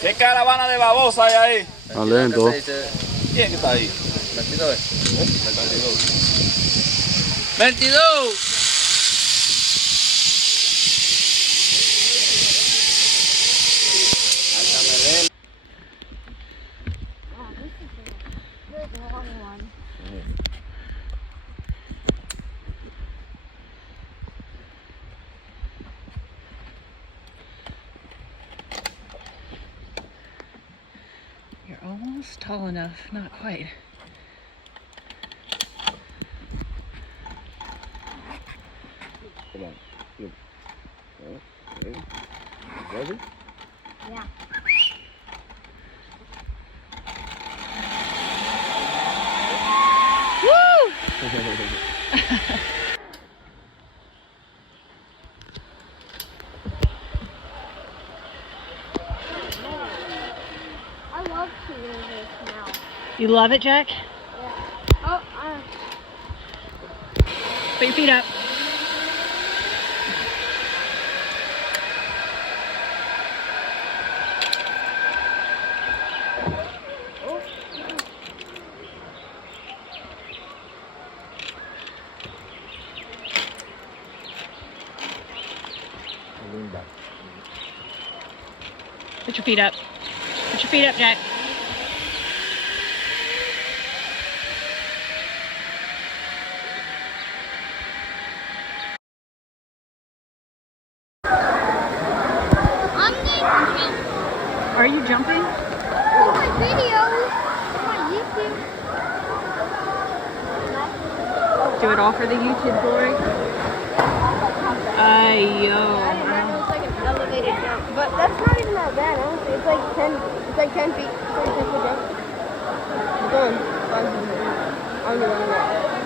¿Qué caravana de babosa hay ahí? Lento. ¿Quién está ahí? 22. 22. 22. You're almost tall enough, not quite. Come on. Look. Okay. Ready? Yeah. I love shooting this now. You love it, Jack? Yeah. Oh, Put your feet up. Lean back. Put your feet up. Put your feet up, Jack. Are you jumping? oh, my videos. My YouTube. Do it all for the YouTube glory. Ayo. It was like an elevated jump, but that's not even that bad. Honestly, it's like 10. It's like 10 feet. It's like 10 foot jump. I'm going. I don't know what I'm at.